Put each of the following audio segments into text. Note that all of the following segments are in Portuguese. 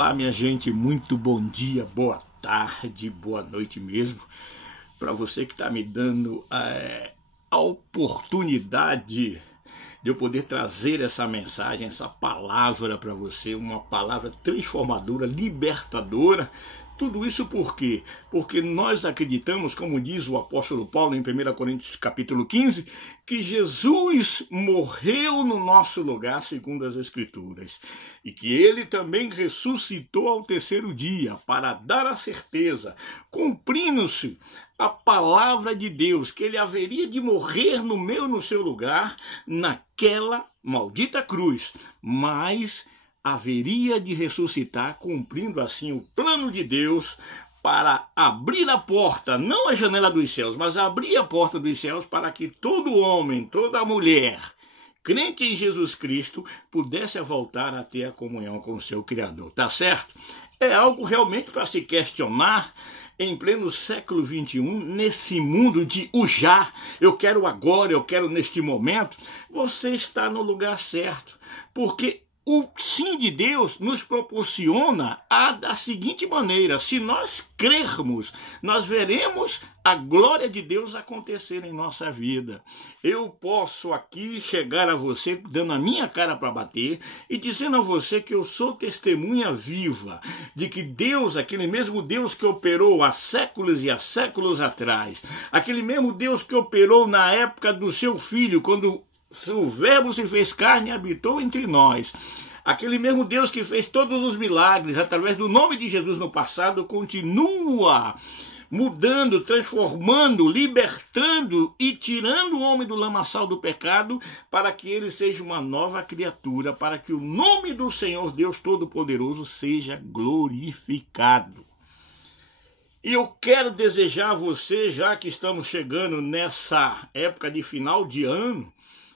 Olá, minha gente, muito bom dia, boa tarde, boa noite mesmo. Para você que está me dando a oportunidade de eu poder trazer essa mensagem, essa palavra para você, uma palavra transformadora, libertadora. Tudo isso por quê? Porque nós acreditamos, como diz o apóstolo Paulo em 1 Coríntios capítulo 15, que Jesus morreu no nosso lugar segundo as Escrituras e que ele também ressuscitou ao terceiro dia para dar a certeza, cumprindo-se a palavra de Deus, que ele haveria de morrer no meu e no seu lugar naquela maldita cruz, mas haveria de ressuscitar, cumprindo assim o plano de Deus para abrir a porta, não a janela dos céus, mas abrir a porta dos céus para que todo homem, toda mulher, crente em Jesus Cristo, pudesse voltar a ter a comunhão com o seu Criador, tá certo? É algo realmente para se questionar em pleno século XXI, nesse mundo de o já, eu quero agora, eu quero neste momento. Você está no lugar certo, porque o sim de Deus nos proporciona da seguinte maneira: se nós crermos, nós veremos a glória de Deus acontecer em nossa vida. Eu posso aqui chegar a você dando a minha cara para bater e dizendo a você que eu sou testemunha viva de que Deus, aquele mesmo Deus que operou há séculos e há séculos atrás, aquele mesmo Deus que operou na época do seu filho, quando o Verbo se fez carne e habitou entre nós. Aquele mesmo Deus que fez todos os milagres através do nome de Jesus no passado, continua mudando, transformando, libertando e tirando o homem do lamaçal do pecado para que ele seja uma nova criatura, para que o nome do Senhor Deus Todo-Poderoso seja glorificado. E eu quero desejar a você, já que estamos chegando nessa época de final de ano,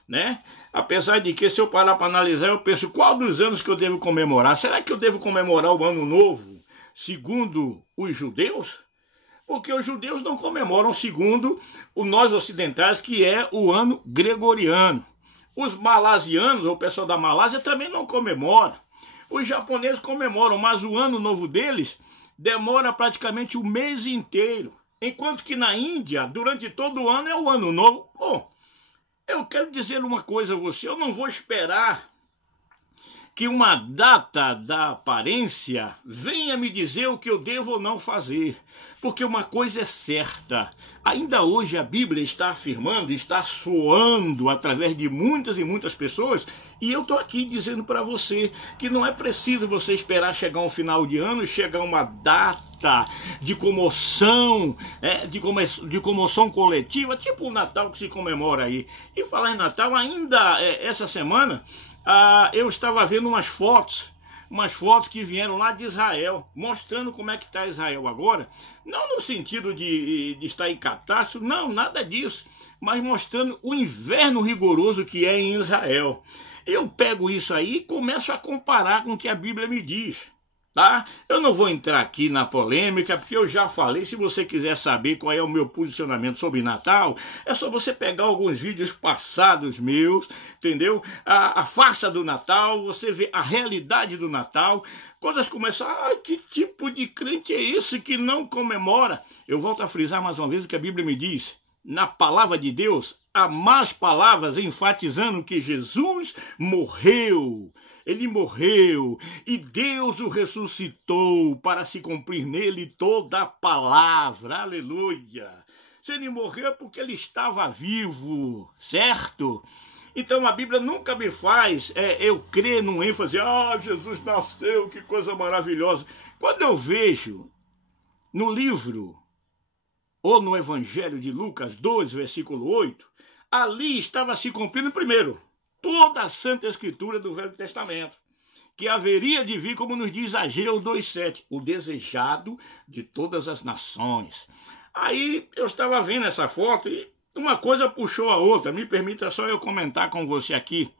né? Apesar de que, se eu parar para analisar, eu penso, qual dos anos que eu devo comemorar? Será que eu devo comemorar o Ano Novo segundo os judeus? Porque os judeus não comemoram segundo nós ocidentais, que é o ano gregoriano. Os malasianos, ou o pessoal da Malásia, também não comemora. Os japoneses comemoram, mas o Ano Novo deles demora praticamente o mês inteiro. Enquanto que na Índia, durante todo o ano, é o Ano Novo. Bom, eu quero dizer uma coisa a você, eu não vou esperar que uma data da aparência venha me dizer o que eu devo ou não fazer, porque uma coisa é certa, ainda hoje a Bíblia está afirmando, está soando através de muitas e muitas pessoas, e eu estou aqui dizendo para você que não é preciso você esperar chegar um final de ano, chegar uma data de comoção, de comoção coletiva, tipo o Natal que se comemora aí. E falar em Natal, ainda essa semana, eu estava vendo umas fotos que vieram lá de Israel, mostrando como é que está Israel agora, não no sentido de estar em catástrofe, não, nada disso, mas mostrando o inverno rigoroso que é em Israel. Eu pego isso aí e começo a comparar com o que a Bíblia me diz. Tá? Eu não vou entrar aqui na polêmica, porque eu já falei. Se você quiser saber qual é o meu posicionamento sobre Natal, é só você pegar alguns vídeos passados meus, entendeu? A farsa do Natal, você vê a realidade do Natal. Quando elas começam, que tipo de crente é esse que não comemora? Eu volto a frisar mais uma vez o que a Bíblia me diz. Na palavra de Deus, há mais palavras enfatizando que Jesus morreu. Ele morreu e Deus o ressuscitou para se cumprir nele toda a palavra. Aleluia! Se ele morreu é porque ele estava vivo, certo? Então a Bíblia nunca me faz eu crer num ênfase, Jesus nasceu, que coisa maravilhosa. Quando eu vejo no livro ou no Evangelho de Lucas 2, versículo 8, ali estava se cumprindo primeiro toda a Santa Escritura do Velho Testamento, que haveria de vir, como nos diz Ageu 2,7, o desejado de todas as nações. Aí eu estava vendo essa foto e uma coisa puxou a outra. Me permita só eu comentar com você aqui.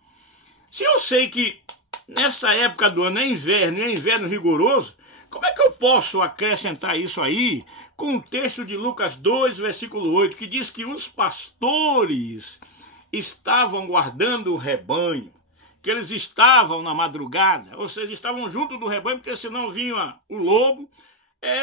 Se eu sei que nessa época do ano é inverno rigoroso, como é que eu posso acrescentar isso aí com o texto de Lucas 2, versículo 8, que diz que os pastores estavam guardando o rebanho, que eles estavam na madrugada, ou seja, estavam junto do rebanho, porque senão vinha o lobo. É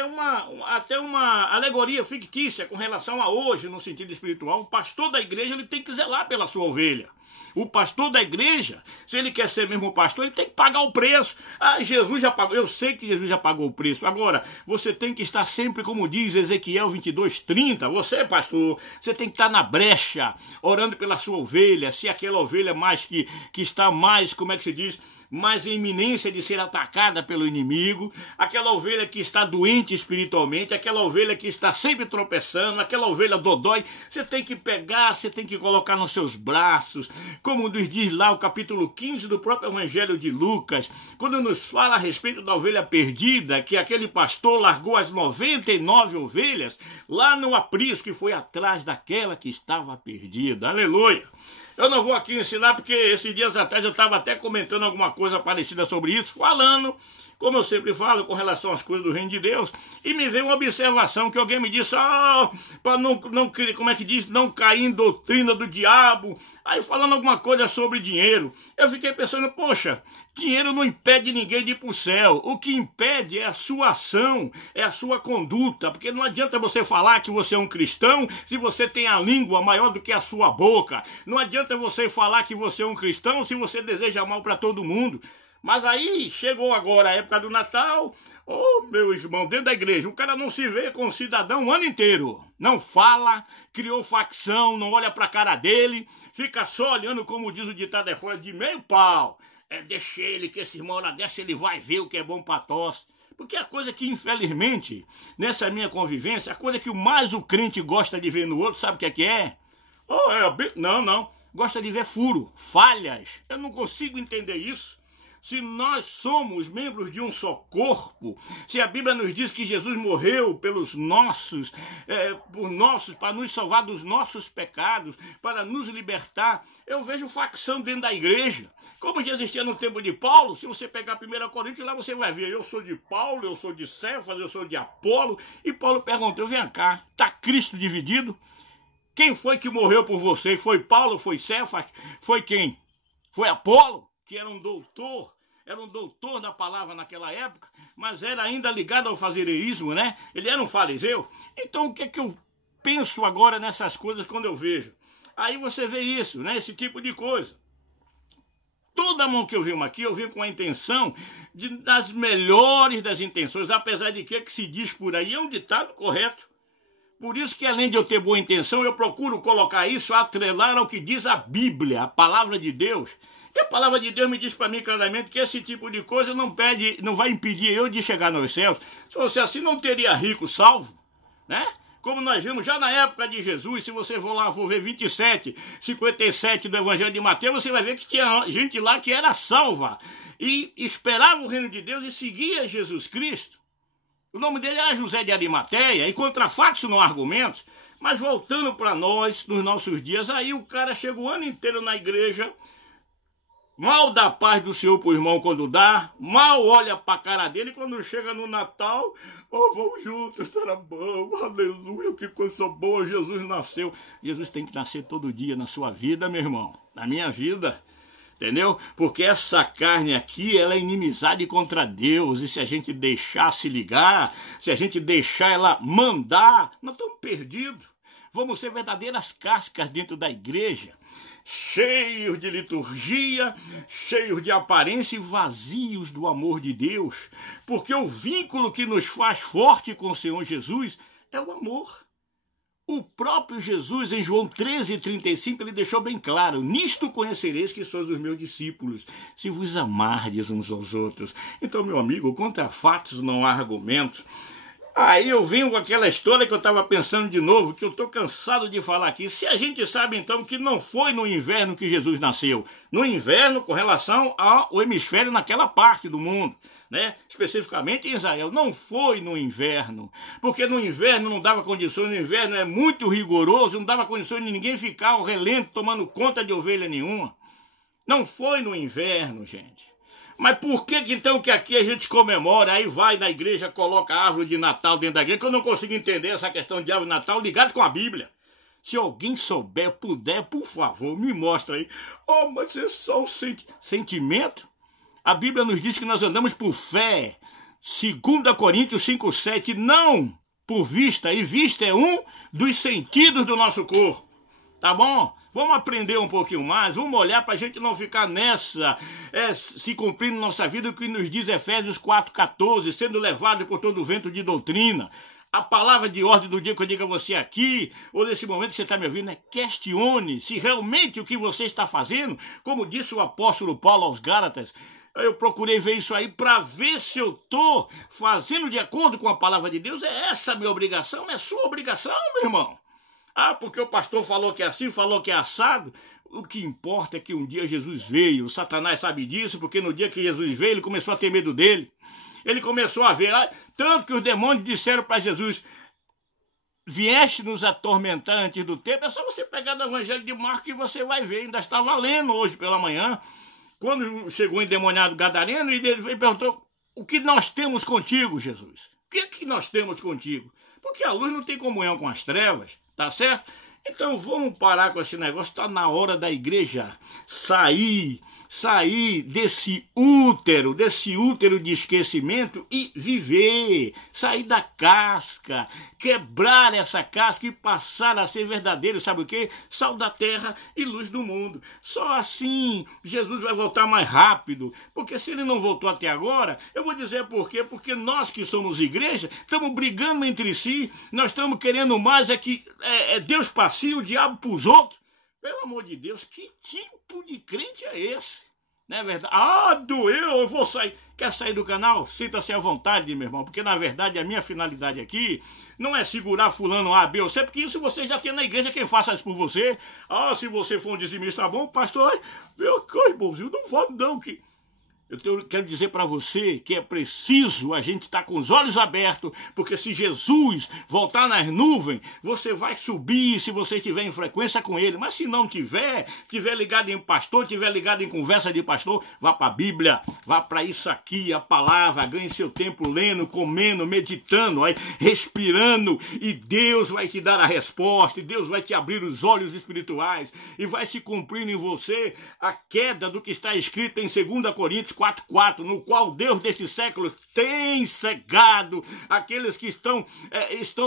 até uma alegoria fictícia com relação a hoje, no sentido espiritual. O pastor da igreja ele tem que zelar pela sua ovelha. O pastor da igreja, se ele quer ser mesmo pastor, ele tem que pagar o preço. Ah, Jesus já pagou. Eu sei que Jesus já pagou o preço. Agora, você tem que estar sempre, como diz Ezequiel 22:30. Você, pastor, você tem que estar na brecha, orando pela sua ovelha. Se aquela ovelha mais que está mais, como é que se diz, mais em iminência de ser atacada pelo inimigo, aquela ovelha que está doente espiritualmente, aquela ovelha que está sempre tropeçando, aquela ovelha dodói, você tem que pegar, você tem que colocar nos seus braços, como nos diz lá o capítulo 15 do próprio Evangelho de Lucas, quando nos fala a respeito da ovelha perdida, que aquele pastor largou as 99 ovelhas lá no aprisco e foi atrás daquela que estava perdida. Aleluia! Eu não vou aqui ensinar porque esses dias atrás eu estava até comentando alguma coisa parecida sobre isso, falando, como eu sempre falo, com relação às coisas do reino de Deus, e me veio uma observação que alguém me disse, para não, como é que diz, não cair em doutrina do diabo, aí falando alguma coisa sobre dinheiro. Eu fiquei pensando, poxa, dinheiro não impede ninguém de ir para o céu. O que impede é a sua ação, é a sua conduta. Porque não adianta você falar que você é um cristão se você tem a língua maior do que a sua boca. Não adianta você falar que você é um cristão se você deseja mal para todo mundo. Mas aí chegou agora a época do Natal, meu irmão, dentro da igreja, o cara não se vê com o cidadão o ano inteiro. Não fala, criou facção, não olha para a cara dele, fica só olhando, como diz o ditado é fora, de meio pau. Deixa ele, que esse irmão lá dessa, ele vai ver o que é bom para tosse. Porque a coisa que, infelizmente, nessa minha convivência, a coisa que mais o crente gosta de ver no outro, sabe o que é que é? Não. Gosta de ver furo, falhas. Eu não consigo entender isso. Se nós somos membros de um só corpo, se a Bíblia nos diz que Jesus morreu pelos nossos, para nos salvar dos nossos pecados, para nos libertar, eu vejo facção dentro da igreja. Como já existia no tempo de Paulo, se você pegar 1 Coríntios, lá você vai ver, eu sou de Paulo, eu sou de Cefas, eu sou de Apolo, e Paulo perguntou, vem cá, está Cristo dividido? Quem foi que morreu por você? Foi Paulo, foi Cefas, foi quem? Foi Apolo, que era um doutor da palavra naquela época, mas era ainda ligado ao fariseu, né? Ele era um fariseu. Então o que é que eu penso agora nessas coisas quando eu vejo? Aí você vê isso, né? Esse tipo de coisa. Toda mão que eu venho aqui, eu venho com a intenção das melhores das intenções, apesar de que se diz por aí, é um ditado correto. Por isso que, além de eu ter boa intenção, eu procuro colocar isso, atrelar ao que diz a Bíblia, a palavra de Deus. E a palavra de Deus me diz para mim claramente que esse tipo de coisa não vai impedir eu de chegar nos céus. Se fosse assim, não teria rico salvo, né? Como nós vimos já na época de Jesus, se você for ver 27, 57 do Evangelho de Mateus, você vai ver que tinha gente lá que era salva e esperava o reino de Deus e seguia Jesus Cristo. O nome dele era José de Arimateia, e contra fatos não há argumentos. Mas voltando para nós, nos nossos dias, aí o cara chega o ano inteiro na igreja, mal dá paz do Senhor pro irmão quando dá, mal olha pra cara dele, e quando chega no Natal, vamos juntos, tá bom, aleluia, que coisa boa, Jesus nasceu. Jesus tem que nascer todo dia na sua vida, meu irmão, na minha vida, entendeu? Porque essa carne aqui, ela é inimizade contra Deus, e se a gente deixar se ligar, se a gente deixar ela mandar, nós estamos perdidos. Vamos ser verdadeiras cascas dentro da igreja, cheios de liturgia, cheios de aparência e vazios do amor de Deus, porque o vínculo que nos faz forte com o Senhor Jesus é o amor. O próprio Jesus, em João 13:35, ele deixou bem claro, nisto conhecereis que sois os meus discípulos, se vos amardes uns aos outros. Então, meu amigo, contra fatos não há argumentos. Aí eu venho com aquela história que eu estava pensando de novo, que eu estou cansado de falar aqui. Se a gente sabe então que não foi no inverno que Jesus nasceu, no inverno com relação ao hemisfério naquela parte do mundo, né? Especificamente em Israel, não foi no inverno, porque no inverno não dava condições, no inverno é muito rigoroso, não dava condições de ninguém ficar ao relento tomando conta de ovelha nenhuma. Não foi no inverno, gente. Mas por que então que aqui a gente comemora, aí vai na igreja, coloca a árvore de Natal dentro da igreja, que eu não consigo entender essa questão de árvore de Natal ligado com a Bíblia. Se alguém souber, puder, por favor, me mostra aí. Oh, mas é só um sentimento? A Bíblia nos diz que nós andamos por fé. 2 Coríntios 5,7, não por vista. E vista é um dos sentidos do nosso corpo. Tá bom? Vamos aprender um pouquinho mais, vamos olhar para a gente não ficar nessa, se cumprindo nossa vida, o que nos diz Efésios 4,14, sendo levado por todo o vento de doutrina. A palavra de ordem do dia que eu digo a você aqui, ou nesse momento que você está me ouvindo, é questione se realmente o que você está fazendo, como disse o apóstolo Paulo aos Gálatas, eu procurei ver isso aí para ver se eu estou fazendo de acordo com a palavra de Deus. É essa a minha obrigação, é sua obrigação, meu irmão. Ah, porque o pastor falou que é assim, falou que é assado. O que importa é que um dia Jesus veio. O Satanás sabe disso, porque no dia que Jesus veio, ele começou a ter medo dele. Ele começou a ver, tanto que os demônios disseram para Jesus, vieste nos atormentar antes do tempo. É só você pegar do Evangelho de Marcos que você vai ver. Ainda estava lendo hoje pela manhã. Quando chegou o endemoniado gadareno, e ele perguntou, o que nós temos contigo, Jesus? O que nós temos contigo? Porque a luz não tem comunhão com as trevas. Tá certo? Então vamos parar com esse negócio. Está na hora da igreja sair desse útero de esquecimento e viver, sair da casca, quebrar essa casca e passar a ser verdadeiro, sabe o quê? Sal da terra e luz do mundo. Só assim Jesus vai voltar mais rápido, porque se ele não voltou até agora, eu vou dizer por quê, porque nós que somos igreja, estamos brigando entre si, nós estamos querendo mais Deus para si, o diabo para os outros. Pelo amor de Deus, que tipo de crente é esse? Não é verdade? Ah, doeu, eu vou sair. Quer sair do canal? Sinta-se à vontade, meu irmão, porque na verdade a minha finalidade aqui não é segurar fulano A, B ou C, porque isso você já tem na igreja quem faça isso por você. Ah, se você for um dizimista bom, pastor, meu irmãozinho, não vou não, que... Eu quero dizer para você que é preciso a gente estar com os olhos abertos, porque se Jesus voltar nas nuvens, você vai subir se você estiver em frequência com ele. Mas se não tiver ligado em pastor, tiver ligado em conversa de pastor, vá para a Bíblia, vá para isso aqui, a palavra, ganhe seu tempo lendo, comendo, meditando, respirando, e Deus vai te dar a resposta, e Deus vai te abrir os olhos espirituais, e vai se cumprir em você a queda do que está escrito em 2 Coríntios 4,4, no qual Deus deste século tem cegado aqueles que estão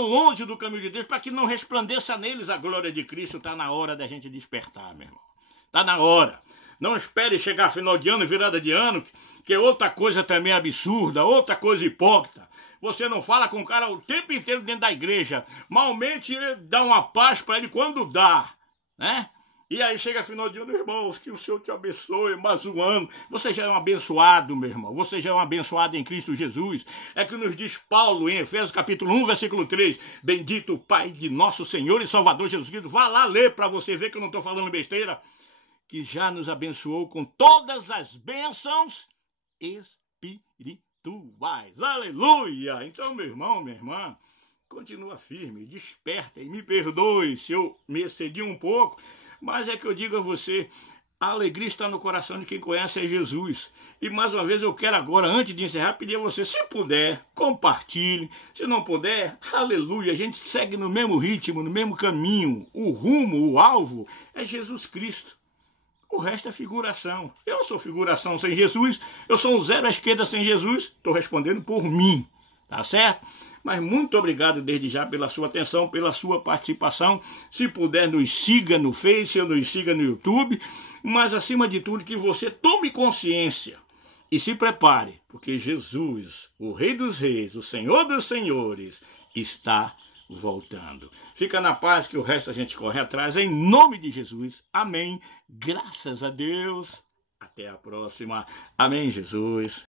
longe do caminho de Deus, para que não resplandeça neles a glória de Cristo. Está na hora da gente despertar, meu irmão. Está na hora. Não espere chegar final de ano, virada de ano, que é outra coisa também absurda, outra coisa hipócrita. Você não fala com o cara o tempo inteiro dentro da igreja. Malmente ele dá uma paz para ele quando dá, né? E aí chega final de ano, irmãos, que o Senhor te abençoe, mais um ano. Você já é um abençoado, meu irmão. Você já é um abençoado em Cristo Jesus. É que nos diz Paulo em Efésios capítulo 1, versículo 3. Bendito o Pai de nosso Senhor e Salvador Jesus Cristo. Vá lá ler para você ver que eu não estou falando besteira. Que já nos abençoou com todas as bênçãos espirituais. Aleluia! Então, meu irmão, minha irmã, continua firme, desperta e me perdoe se eu me excedi um pouco. Mas é que eu digo a você, a alegria está no coração de quem conhece a Jesus. E mais uma vez eu quero agora, antes de encerrar, pedir a você, se puder, compartilhe. Se não puder, aleluia, a gente segue no mesmo ritmo, no mesmo caminho. O rumo, o alvo é Jesus Cristo. O resto é figuração. Eu sou figuração sem Jesus, eu sou um zero à esquerda sem Jesus, estou respondendo por mim, tá certo? Mas muito obrigado desde já pela sua atenção, pela sua participação. Se puder, nos siga no Face, ou nos siga no YouTube. Mas, acima de tudo, que você tome consciência e se prepare, porque Jesus, o Rei dos Reis, o Senhor dos Senhores, está voltando. Fica na paz, que o resto a gente corre atrás. Em nome de Jesus. Amém. Graças a Deus. Até a próxima. Amém, Jesus.